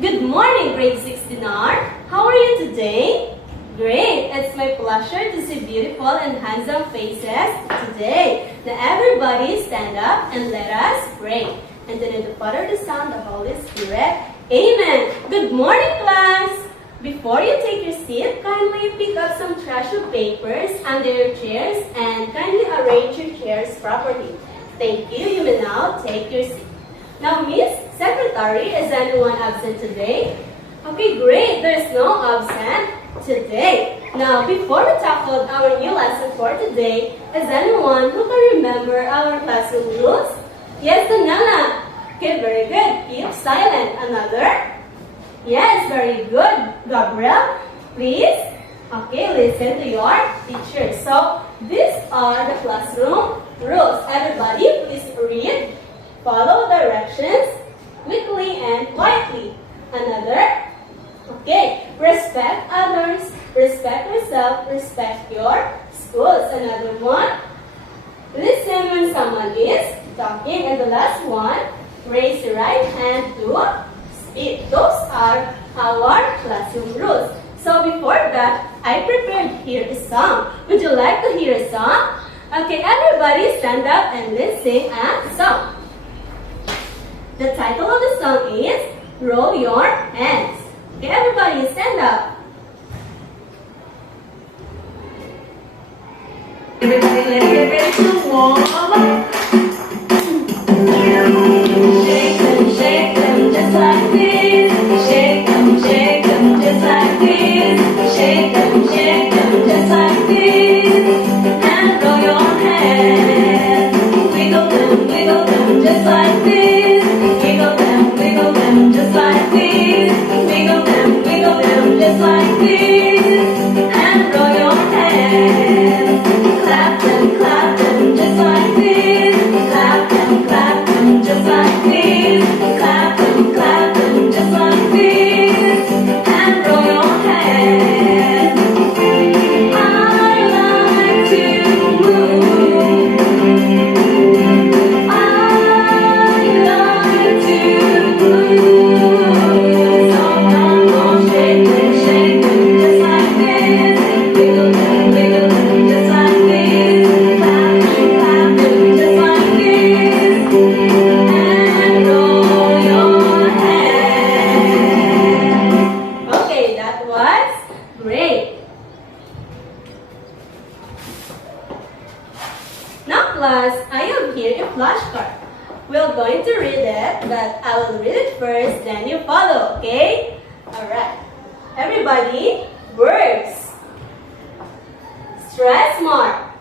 Good morning, grade 6 dinar. How are you today? Great. It's my pleasure to see beautiful and handsome faces today. Now everybody stand up and let us pray. And then in the Father, the Son, the Holy Spirit. Amen. Good morning, class. Before you take your seat, kindly pick up some tissue papers under your chairs and kindly arrange your chairs properly. Thank you. You may now take your seat. Now, Miss Secretary, is anyone absent today? Okay, great. There's no absent today. Now, before we tackle our new lesson for today, is anyone who can remember our classroom rules? Yes, Danella. Okay, very good. Keep silent. Another? Yes, very good. Gabriel, please. Okay, listen to your teacher. So, these are the classroom rules. Everybody, please read. Follow directions quickly and quietly. Another? Okay. Respect others. Respect yourself. Respect your schools. Another one? Listen when someone is talking. And the last one? Raise your right hand to speak. Those are our classroom rules. So before that, I prepared here a song. Would you like to hear a song? Okay, everybody stand up and let's sing a song. The title of the song is Roll Your Hands. Okay, everybody stand up. Everybody, let's get ready to warm up. Shake them just like this. Shake them just like this. Shake them just like this. And roll your hands. Wiggle them just like this. Wiggle them just like this. Wiggle them just like this. And roll your hands. Clap them just like this. Clap them just like this. Clap them just like this. And roll your hands. I like to move. I like to move. So come on, shake them just like this. Wiggle them just like this. Clap them just like this. And roll your hands. Okay, that was great. Now, class, I have here a flashcard. We're going to read it, but I will read it first, then you follow, okay? Alright. Everybody, words. Stress mark.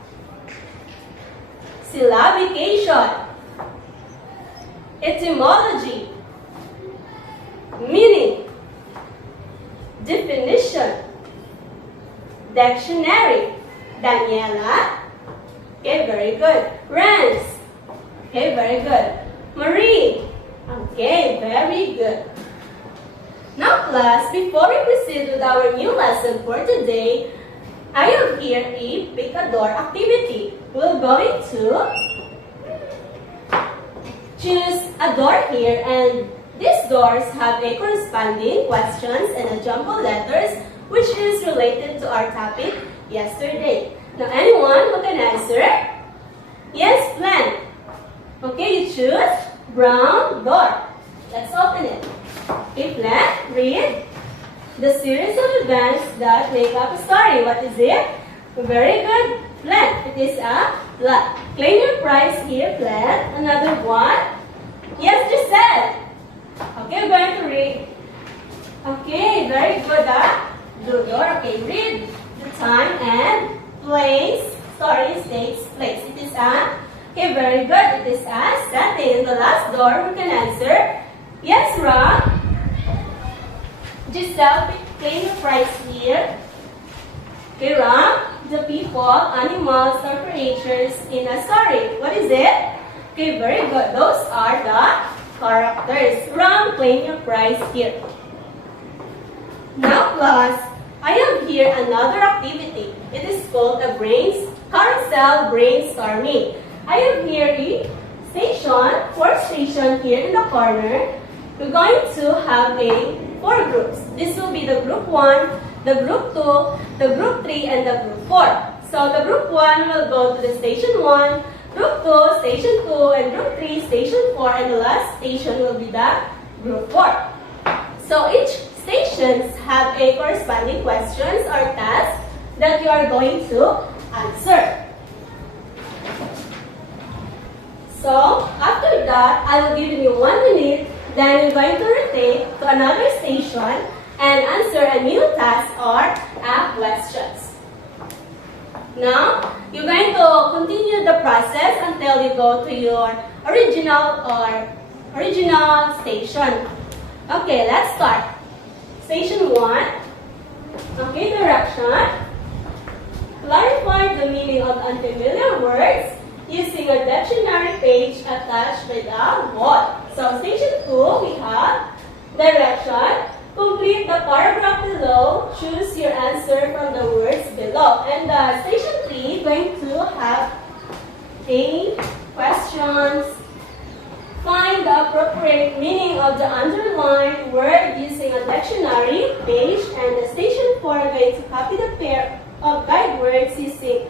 Syllabication. Etymology. Meaning. Definition. Dictionary. Daniela. Okay, very good. Rance. Okay, very good. Marie. Okay, very good. Now, class, before we proceed with our new lesson for today, I have here a pick a door activity. We're going to choose a door here, and these doors have a corresponding questions and a jumble letters which is related to our topic yesterday. Now, anyone who can answer? Yes, plan. Okay, you choose brown door. Let's open it. Okay, plan, read. The series of events that make up a story. What is it? Very good. Plan. It is a plot. Claim your prize here, plan. Another one. Yes, Giselle. Okay, we're going to read. Okay, very good. Blue door. Okay, read the time and place. Story takes place. It is a. Okay, very good. It is a Sunday. And the last door, who can answer? Yes, Ra. Giselle, claim your prize here. Okay, Ra. The people, animals, or creatures in a story. What is it? Okay, very good. Those are the characters. Ram, claim your prize here. Now, class, I have here another activity. It is called a carousel brainstorming. I have here a station, fourth station here in the corner. We're going to have a 4 groups. This will be the group 1, the group 2, the group 3, and the group 4. So the group 1 will go to the station 1, group 2, station 2, and group 3, station 4, and the last station will be the group 4. So each stations have a corresponding questions or tasks that you are going to answer. So after that, I will give you 1 minute, then you're going to rotate to another station and answer a new task or questions. Now, you're going to continue the process until you go to your original station. Okay, let's start. Station 1. Okay, direction. Clarify the meaning of unfamiliar words using a dictionary page attached by the wall. So, station 2, we have direction. Complete the paragraph below. Choose your answer from the words below. And station 3, going to have a questions. Find the appropriate meaning of the underlined word using a dictionary page. And the station 4, going to copy the pair of guide words using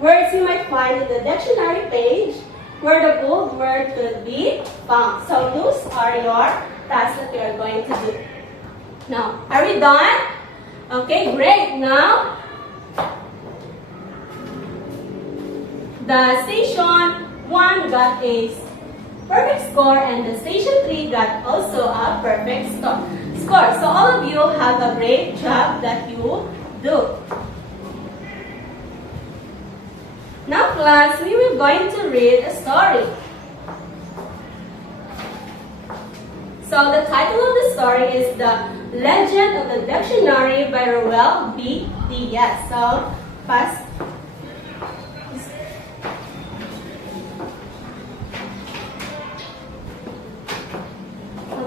words you might find in the dictionary page where the bold word could be found. So those are your tasks that you are going to do. Now, are we done? Okay, great. Now, the station 1 got a perfect score and the station 3 got also a perfect score. So all of you have a great job that you do. Now, class, we were going to read a story. So the title of the story is The Legend of the Dictionary by Roel B. Diaz. So, pass.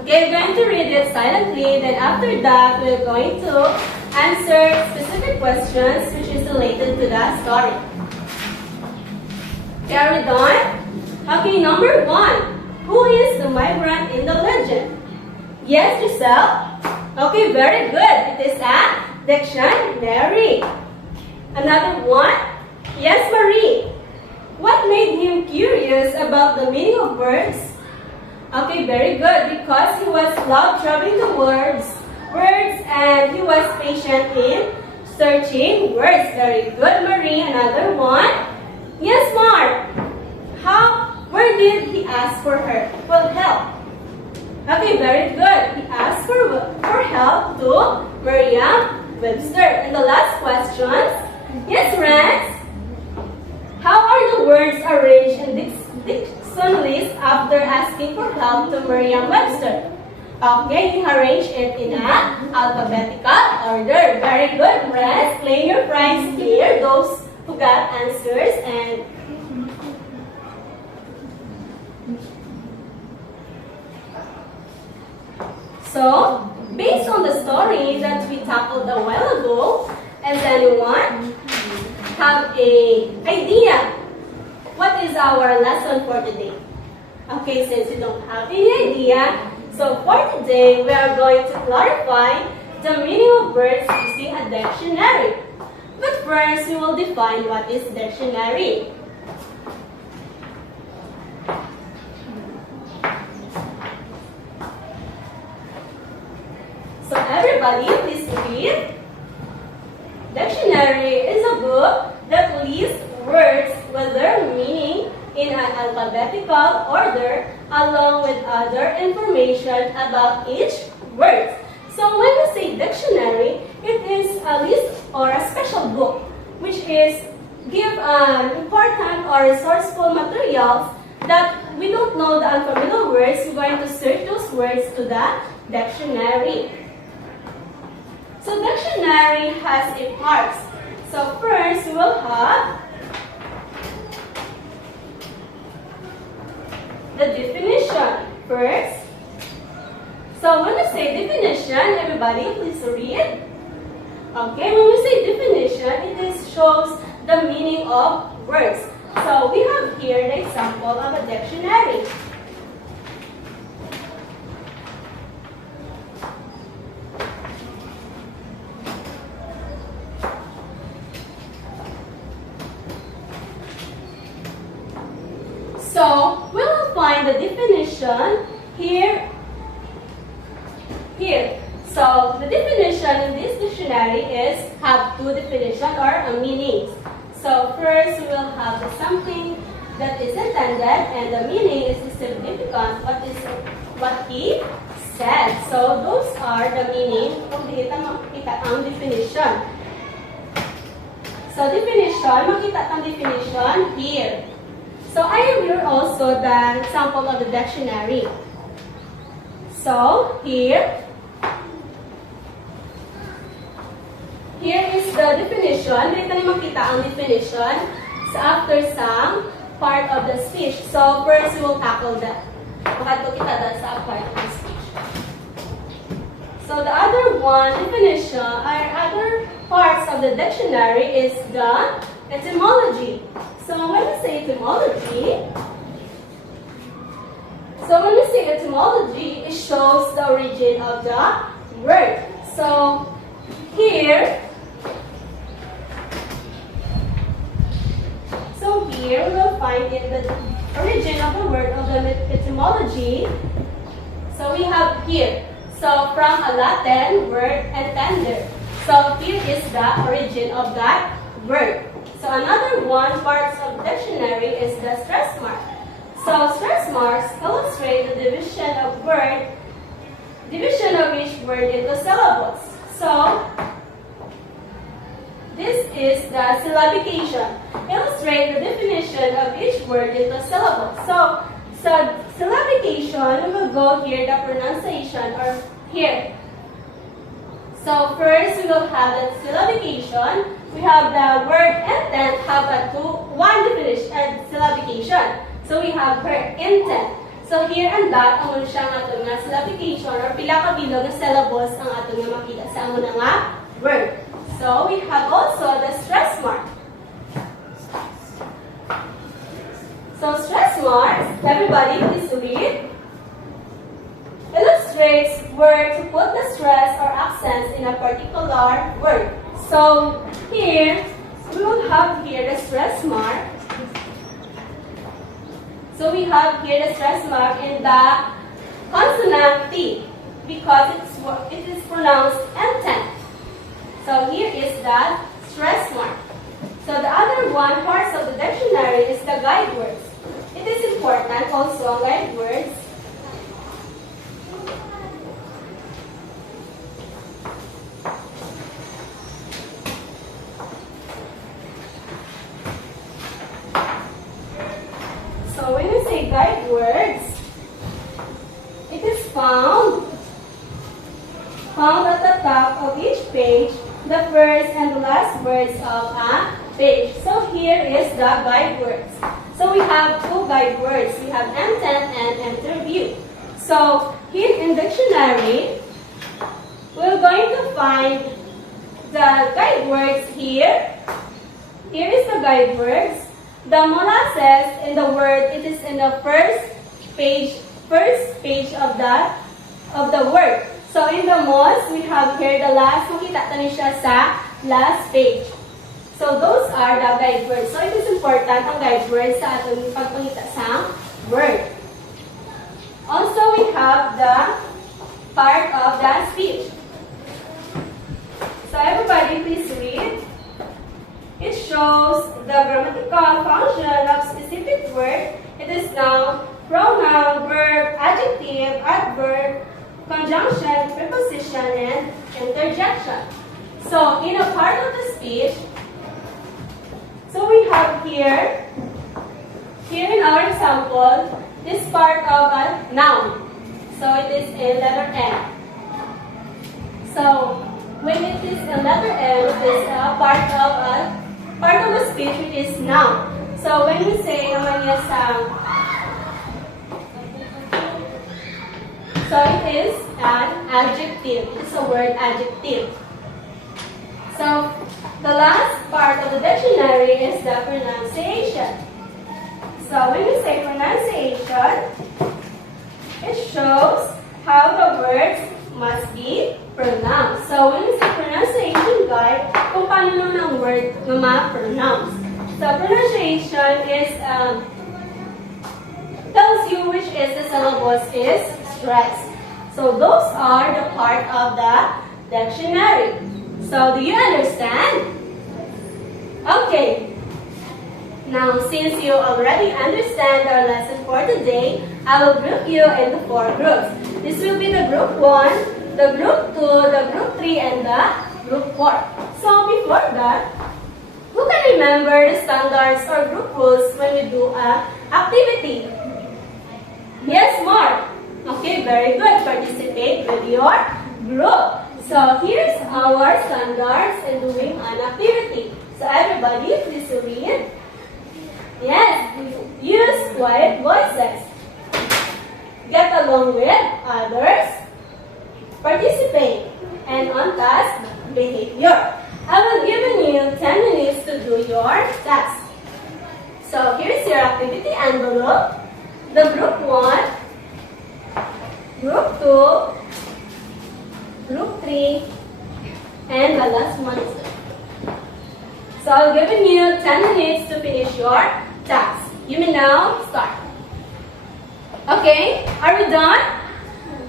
Okay, we're going to read it silently. Then after that, we're going to answer specific questions which is related to that story. Okay, are we done? Okay, number 1. Who is the migrant in the legend? Yes, Giselle? Okay, very good. It is a dictionary. Another one? Yes, Marie. What made him curious about the meaning of words? Okay, very good. Because he was loved traveling the words and he was patient in searching words. Very good, Marie. Another one? Yes, Mark. Where did he ask for help? Okay, very good. He asked for help to Merriam-Webster. And the last question. Yes, Rex. How are the words arranged in Dixon list after asking for help to Merriam-Webster? Okay, he arranged it in an alphabetical order. Very good, Rex. Claim your prize here. Those who got answers and so, based on the story that we tackled a while ago, does anyone have an idea? What is our lesson for today? Okay, since you don't have any idea, so for today, we are going to clarify the meaning of words using a dictionary. But first, we will define what is dictionary. So everybody, please read. Dictionary is a book that lists words with their meaning in an alphabetical order along with other information about each word. So when we say dictionary, it is a list or a special book which is give important or resourceful materials that we don't know the unfamiliar words. We're going to search those words to the dictionary. So dictionary has a parts. So first we will have the definition first. So when we say definition, everybody please read. Okay, when we say definition, it shows the meaning of words. So we have here the example of a dictionary. find the definition here. So the definition in this dictionary is have two definition or a meanings. So first we will have something that is intended and the meaning is the significance. What he said. So those are the meaning kung makita ang definition. So definition, makita ang definition here. So I have here also the sample of the dictionary. So here is the definition. Dito niyo makita ang definition after some part of the speech. So first we will tackle that. Makadto kita dahil sa part of the speech. So the other one definition or other parts of the dictionary is the etymology. So when we say etymology, it shows the origin of the word. So here we will find the origin of the word of the etymology. So we have here. So from a Latin word entender. So here is the origin of that word. So another one part of the dictionary is the stress mark. So stress marks illustrate the division of each word into syllables. So this is the syllabication. Illustrate the definition of each word into syllables. So syllabication, we will go here the pronunciation or here. So first we will have the syllabication. We have the word intent have one definition syllabication. So we have her intent. So here and that ang siya ang ato nga syllabication or pila ka bilog nga syllables ang ato nga makita sa amo nga word. So we have also the stress mark. So stress marks, everybody please read. Illustrates where to put the stress or accents in a particular word. So here, we will have here the stress mark. So we have here the stress mark in the consonant T because it is pronounced intent. So here is the stress mark. So the other one parts of the dictionary is the guide words. It is important also guide words. So when we say guide words, it is found at the top of each page, the first and the last words of a page. So here is the guide words. So we have two guide words. We have intent and interview. So here in dictionary, we're going to find the guide words here. Here is the guide words. The molasses in the word, it is in the first page of the word. So in the most, we have here the last, makita tayo siya sa last page. So those are the guide words. So it is important ang guide words sa atong pagpangita sa word. Also, we have the part of the speech. So everybody please read. It shows the grammatical function of specific word. It is noun, pronoun, verb, adjective, adverb, conjunction, preposition, and interjection. So in a part of the speech, so we have here in our example, this part of a noun. So it is in letter N. So when it is in letter N, it is a part of the speech which is noun. So when we say naman niya so it is an adjective. It's a word adjective. So the last part of the dictionary is the pronunciation. So when we say pronunciation, it shows how the words must be pronounced. So when we say pronunciation guide, kung paano naman ang word na ma-pronounce. So pronunciation is tells you which is the syllables is stressed. So those are the part of the dictionary. So do you understand? Okay. Now, since you already understand our lesson for today, I will group you into 4 groups. This will be the group 1, the group 2, the group 3, and the group 4. So before that, who can remember the standards or group rules when we do an activity? Yes, Mark. Okay, very good. Participate with your group. So here's our standards in doing an activity. So everybody, please read. Yes, use quiet voices. Get along with others. Participate. And on task behavior. I will give you 10 minutes to do your task. So here's your activity envelope. The group 1, group 2, group 3, and the last one is this. So I'll give you 10 minutes to finish your task. You may now start. Okay, are we done?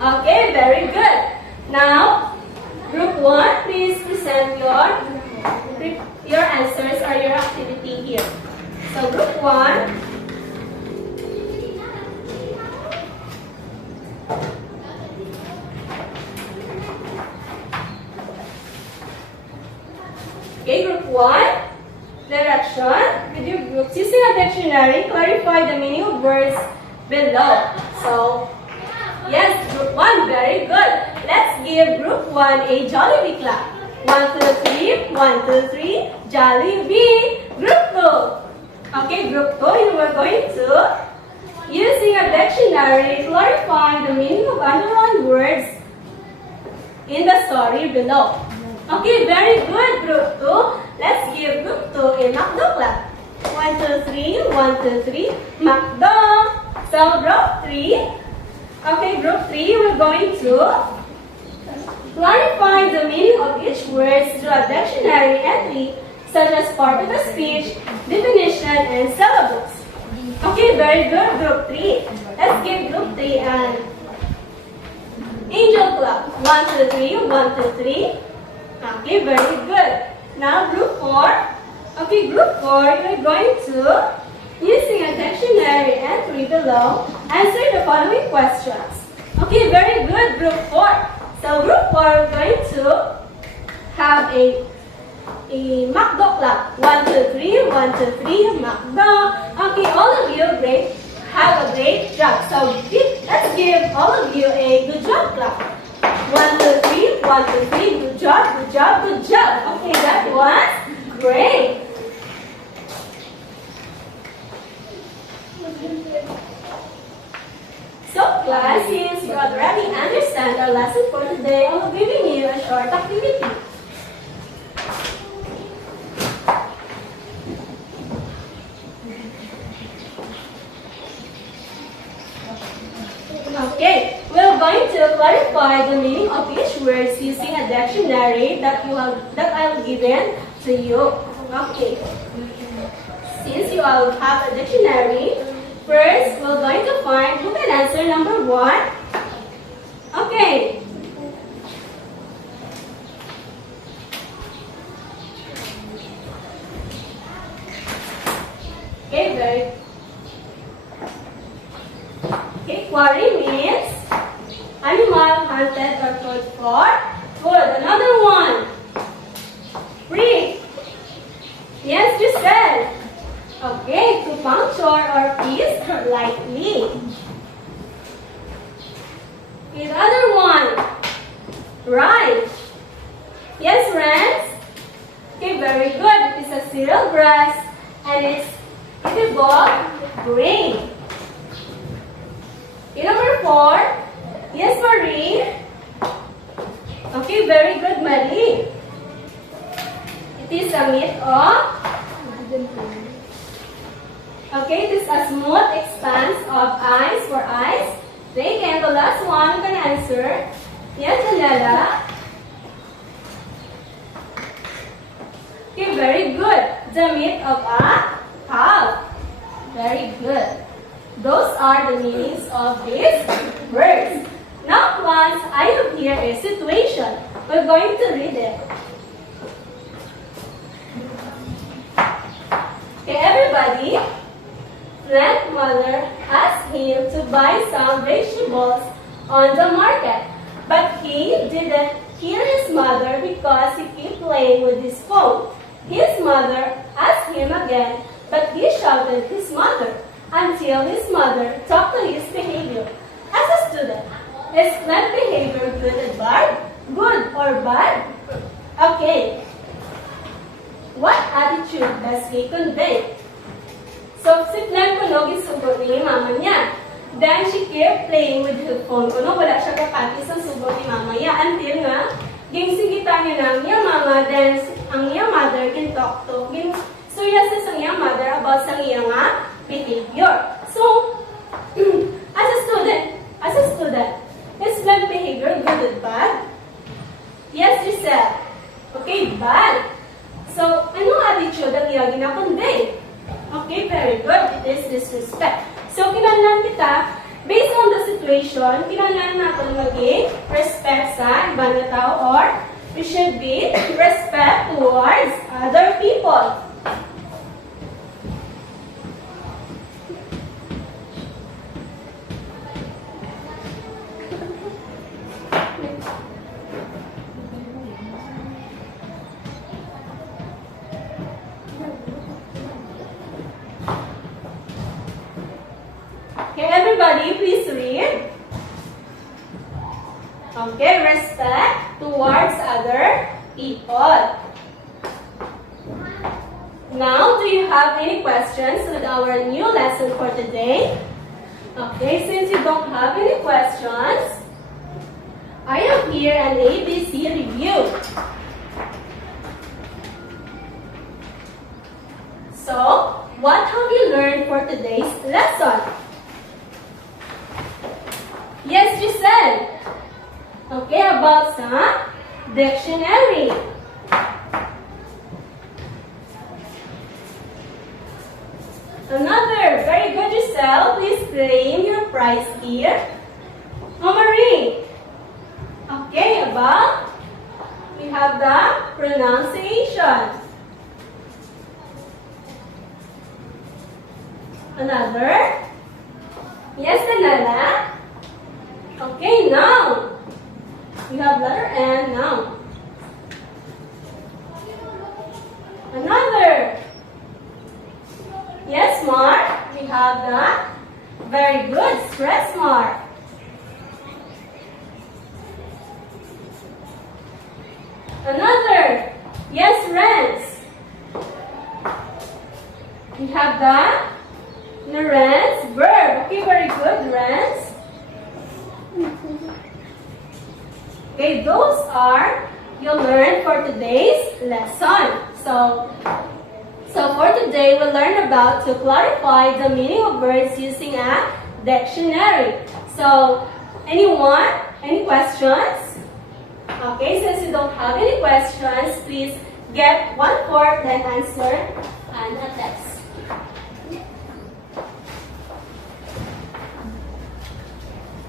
Okay, very good. Now, group 1, please present your answers or your activity here. So group 1. Okay, group 1, direction. With your groups, using a dictionary, clarify the meaning of words below. So, yes, group 1, very good. Let's give group 1 a Jollibee clap. 1, 2, 3, 1, 2, 3, Jollibee. Group 2. Okay, group 2, you are going to, using a dictionary, clarify the meaning of underlined words in the story below. Okay, very good, group 2. Let's give group 2 a McDo clap. 1, 2, 3, 1, 2, 3, McDo. So, group 3. Okay, group 3, we're going to clarify the meaning of each word through a dictionary entry, such as part of the speech, definition, and syllables. Okay, very good, group 3. Let's give group 3 an angel clap. 1, 2, 3, 1, 2, 3. Okay, very good. Now, group 4. Okay, group 4, you're going to, using a dictionary entry below, answer the following questions. Okay, very good, group 4. So, group 4, we're going to have a McDo clap. 1, 2, 3, 1, 2, 3, McDo. Okay, all of you have a great job. So, let's give all of you a good job clap. 1, 2, 3, 1, 2, 3, good job, good job, good job. Okay, that was great. So class, since you already understand our lesson for today, I'm giving you a short activity. Okay, we're going to clarify the meaning of each word using a dictionary that I've given to you. Okay. Since you all have a dictionary, first we're going to find who can answer number 1. Okay. Okay, very. Okay, quarry means animal hunted or killed for food. Another one. Free. Yes, you said. Okay, to puncture or pierce lightly. The other one. Right. Yes, friends. Okay, very good. It is a cereal grass and it's edible grain. Okay, number 4. Yes, Marie. Okay, very good, Marie. It is a meat of. Okay, it is a smooth expanse of ice for ice. Okay, and the last one you can answer. Yes, Daniela. Okay, very good. The meat of a cow. Very good. Those are the meanings of these words. Now, class, I have here a situation. We're going to read it. Okay, everybody. Grandmother asked him to buy some vegetables on the market, but he didn't hear his mother because he kept playing with his phone. His mother asked him again, but he shouted his mother until his mother talked to his behavior. As a student, is plant behavior good or bad? Good or bad? Okay. What attitude does he convey? So, si Plant kuno, gisugo ni mama niya. Then, she kept playing with her phone kuno. Wala siya kapati sa sugo ni mama niya. Until nga, ginsigitan niya ng niya mama, then ang niya mother can talk to. So, yes, sa niya mother about sa niya nga behavior. So, as a student, is Plant behavior good or bad? Yes, Giselle. Okay, bad. So, anong attitude ang iya gina-convey? Okay, very good. It is disrespect. So, kinahanglan kita, based on the situation, kinahanglan natin maging respect sa ibang na tao or we should be respect towards other people. Okay, everybody, please read. Okay, respect towards other people. Now, do you have any questions with our new lesson for today? Okay, since you don't have any questions, I have here an ABC review. So, what have you learned for today's lesson? Yes, Giselle. Okay, about some dictionary. Another. Very good, Giselle. Please claim your prize here. Oh, Marie. Okay, about, we have the pronunciation. Another. Yes, Danala. Okay, now. We have letter N now. Another. Yes, Mark. We have the very good stress mark. Another. Yes, Renz. We have the Renz verb. Okay, very good, Renz. Okay, those are you learned for today's lesson. So for today, we'll learn about to clarify the meaning of words using a dictionary. So, anyone? Any questions? Okay, since you don't have any questions, please get 1/4 then answer and a text.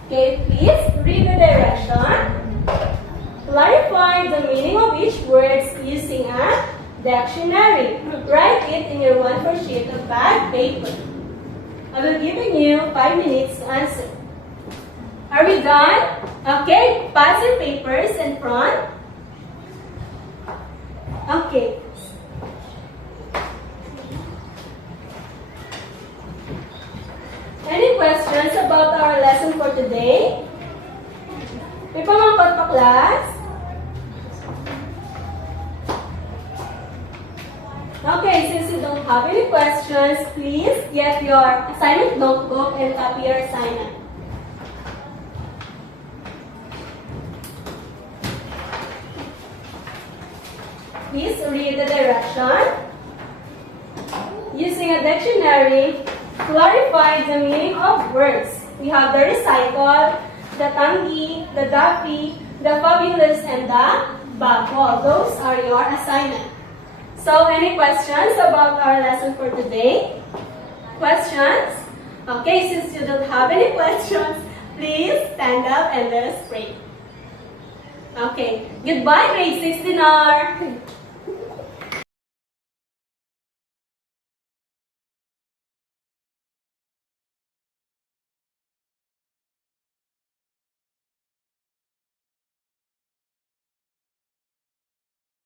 Okay, please read the direction. Clarify the meaning of each word using a dictionary. Write it in your 1/4 sheet of bag paper. I will give you 5 minutes to answer. Are we done? Okay, pass your papers in front. Okay. Any questions about our lesson for today? May pamangkot pa, class? Okay, since you don't have any questions, please get your assignment notebook and copy your assignment. Please read the direction. Using a dictionary, clarify the meaning of words. We have the recital, the tangi, the daffy, the fabulous, and the bago. Those are your assignment. So, any questions about our lesson for today? Questions? Okay, since you don't have any questions, please stand up and let us pray. Okay, goodbye grade 6 Dinar.